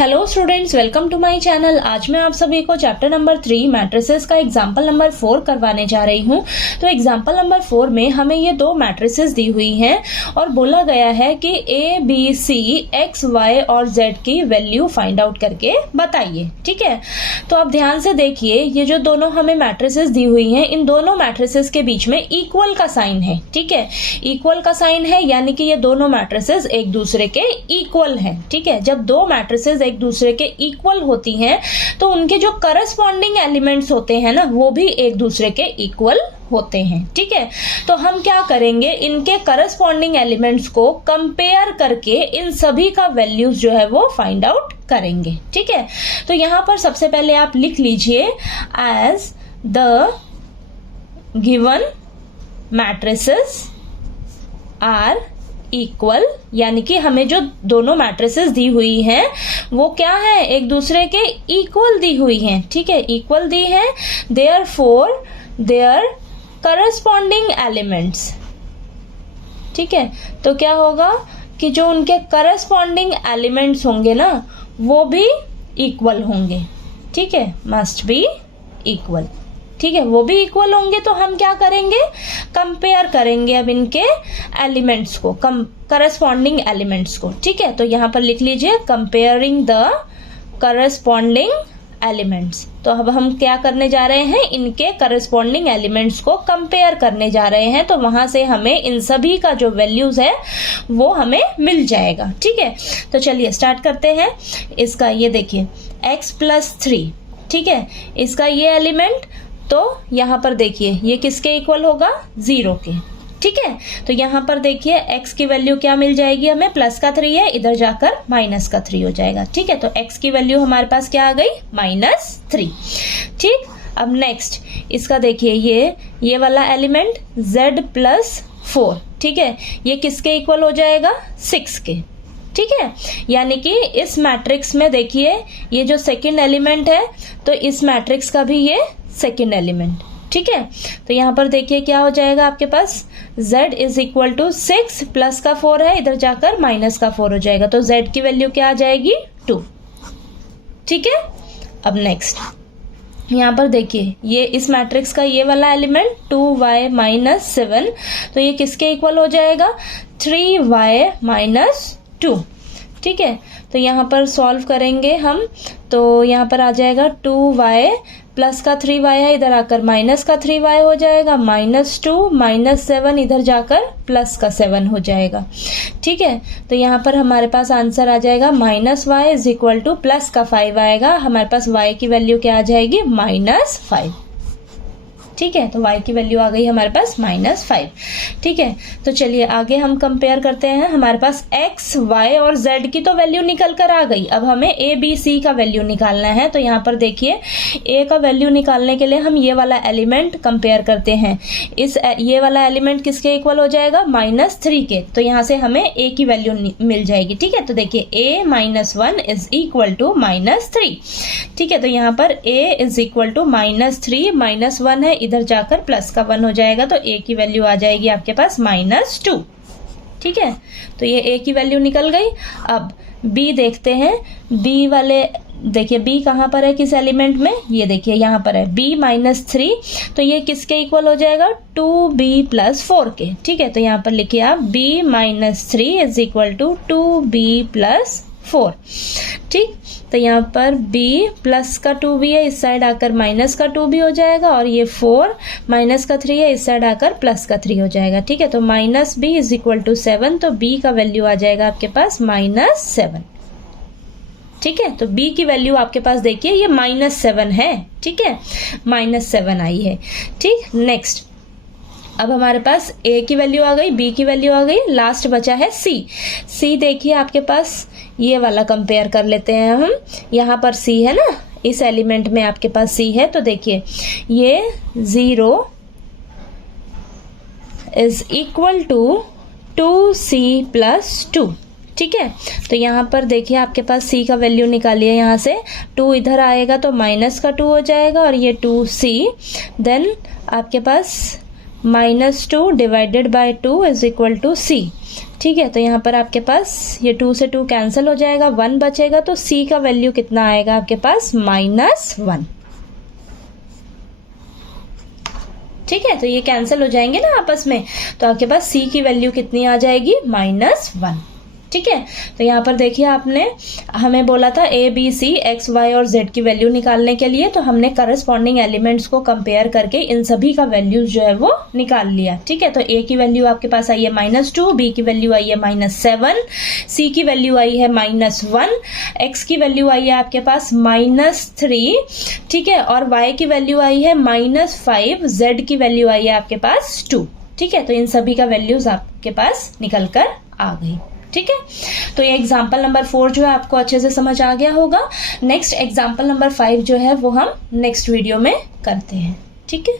Hello students, welcome to my channel. आज मैं आप सभी को चैप्टर नंबर 3 मैट्रिसेस का एग्जाम्पल नंबर 4 करवाने जा रही हूँ। तो एग्जाम्पल नंबर 4 में हमें ये दो मैट्रिसेस दी हुई हैं और बोला गया है कि A B C X Y और जेड की वैल्यू फाइंड आउट करके बताइए। ठीक है, तो आप ध्यान से देखिए, ये जो दोनों हमें मैट्रिसेस दी हुई हैं, इन दोनों मैट्रिसेस के बीच में इक्वल का साइन है। ठीक है, इक्वल का साइन है यानी कि ये दोनों मैट्रिसेस एक दूसरे के इक्वल हैं। ठीक है, जब दो मैट्रिसेस एक दूसरे के इक्वल होती हैं तो उनके जो करस्पॉन्डिंग एलिमेंट्स होते हैं ना, वो भी एक दूसरे के इक्वल होते हैं। ठीक है, तो हम क्या करेंगे, इनके करस्पॉन्डिंग एलिमेंट्स को कंपेयर करके इन सभी का वैल्यूज जो है वो फाइंड आउट करेंगे। ठीक है, तो यहां पर सबसे पहले आप लिख लीजिए as the given matrices are equal, यानी कि हमें जो दोनों मैट्रिसेस दी हुई हैं वो क्या है, एक दूसरे के इक्वल दी हुई हैं। ठीक है, इक्वल दी है, देयरफॉर देयर करस्पॉन्डिंग एलिमेंट्स। ठीक है, तो क्या होगा कि जो उनके करस्पॉन्डिंग एलिमेंट्स होंगे ना, वो भी इक्वल होंगे। ठीक है, मस्ट बी इक्वल। ठीक है, वो भी इक्वल होंगे तो हम क्या करेंगे, कंपेयर करेंगे अब इनके एलिमेंट्स को, करस्पॉन्डिंग एलिमेंट्स को। ठीक है, तो यहां पर लिख लीजिए कंपेयरिंग द करस्पॉन्डिंग एलिमेंट्स। तो अब हम क्या करने जा रहे हैं, इनके करस्पॉन्डिंग एलिमेंट्स को कंपेयर करने जा रहे हैं। तो वहां से हमें इन सभी का जो वैल्यूज है वो हमें मिल जाएगा। ठीक है, तो चलिए स्टार्ट करते हैं। इसका ये देखिए x+3, ठीक है, इसका ये एलिमेंट, तो यहां पर देखिए ये किसके इक्वल होगा, 0 के। ठीक है, तो यहां पर देखिए x की वैल्यू क्या मिल जाएगी हमें, +3 है, इधर जाकर -3 हो जाएगा। ठीक है, तो x की वैल्यू हमारे पास क्या आ गई, -3। ठीक, अब नेक्स्ट इसका देखिए ये वाला एलिमेंट z+4, ठीक है, ये किसके इक्वल हो जाएगा, 6 के। ठीक है, यानी कि इस मैट्रिक्स में देखिए ये जो सेकंड एलिमेंट है, तो इस मैट्रिक्स का भी ये सेकंड एलिमेंट। ठीक है, तो यहां पर देखिए क्या हो जाएगा आपके पास, z = 6 प्लस का 4 है, इधर जाकर -4 हो जाएगा, तो z की वैल्यू क्या आ जाएगी, 2। ठीक है, अब नेक्स्ट यहाँ पर देखिए ये इस मैट्रिक्स का ये वाला एलिमेंट 2y - 7, तो ये किसके इक्वल हो जाएगा, 3y - 2। ठीक है, तो यहाँ पर सॉल्व करेंगे हम, तो यहाँ पर आ जाएगा 2y प्लस का 3y है, इधर आकर माइनस का 3y हो जाएगा, -2 - 7, इधर जाकर प्लस का 7 हो जाएगा। ठीक है, तो यहाँ पर हमारे पास आंसर आ जाएगा -y = प्लस का 5 आएगा, हमारे पास y की वैल्यू क्या आ जाएगी, -5। ठीक है, तो y की वैल्यू आ गई हमारे पास -5। ठीक है, तो चलिए आगे हम कंपेयर करते हैं। हमारे पास x, y और z की तो वैल्यू निकल कर आ गई, अब हमें a, b, c का वैल्यू निकालना है। तो यहाँ पर देखिए a का वैल्यू निकालने के लिए हम ये वाला एलिमेंट कंपेयर करते हैं। ये वाला एलिमेंट किसके इक्वल हो जाएगा, -3 के, तो यहाँ से हमें a की वैल्यू मिल जाएगी। ठीक है, तो देखिए a - 1 = -3। ठीक है, तो यहाँ पर a = -3 - 1 है, इधर जाकर प्लस का 1 हो जाएगा, तो a की वैल्यू आ जाएगी आपके पास -2। ठीक है, तो ये a की वैल्यू निकल गई। अब b देखते हैं, b वाले देखिए b कहाँ पर है, किस एलिमेंट में, ये देखिए यहाँ पर है b - 3, तो ये किसके इक्वल हो जाएगा, 2b + 4 के। ठीक है, तो यहाँ पर लिखिए आप b - 3 = 2b + 4। ठीक, तो यहाँ पर b प्लस का 2b है, इस साइड आकर माइनस का 2b हो जाएगा, और ये 4 माइनस का 3 है, इस साइड आकर प्लस का 3 हो जाएगा। ठीक है, तो -b = 7, तो b का वैल्यू आ जाएगा आपके पास -7। ठीक है, तो b की वैल्यू आपके पास देखिए ये -7 है। ठीक है, -7 आई है। ठीक, नेक्स्ट अब हमारे पास a की वैल्यू आ गई, b की वैल्यू आ गई, लास्ट बचा है c देखिए आपके पास ये वाला कंपेयर कर लेते हैं हम। यहाँ पर c है ना, इस एलिमेंट में आपके पास c है, तो देखिए ये 0 = 2c + 2। ठीक है, तो यहाँ पर देखिए आपके पास c का वैल्यू निकालिए, यहाँ से 2 इधर आएगा तो -2 हो जाएगा, और ये 2c, देन आपके पास -2 divided by 2 is equal to c। ठीक है, तो यहाँ पर आपके पास ये 2 से 2 कैंसिल हो जाएगा, 1 बचेगा, तो c का वैल्यू कितना आएगा आपके पास -1। ठीक है, तो ये कैंसिल हो जाएंगे ना आपस में, तो आपके पास c की वैल्यू कितनी आ जाएगी -1। ठीक है, तो यहाँ पर देखिए आपने हमें बोला था a b c x y और z की वैल्यू निकालने के लिए, तो हमने करस्पॉन्डिंग एलिमेंट्स को कंपेयर करके इन सभी का वैल्यूज जो है वो निकाल लिया। ठीक है, तो a की वैल्यू आपके पास आई है -2, b की वैल्यू आई है -7, c की वैल्यू आई है -1, x की वैल्यू आई है आपके पास -3, ठीक है, और y की वैल्यू आई है -5, z की वैल्यू आई है आपके पास 2। ठीक है, तो इन सभी का वैल्यूज आपके पास निकल कर आ गई। ठीक है, तो ये एग्जाम्पल नंबर 4 जो है आपको अच्छे से समझ आ गया होगा। नेक्स्ट एग्जाम्पल नंबर 5 जो है वो हम नेक्स्ट वीडियो में करते हैं। ठीक है।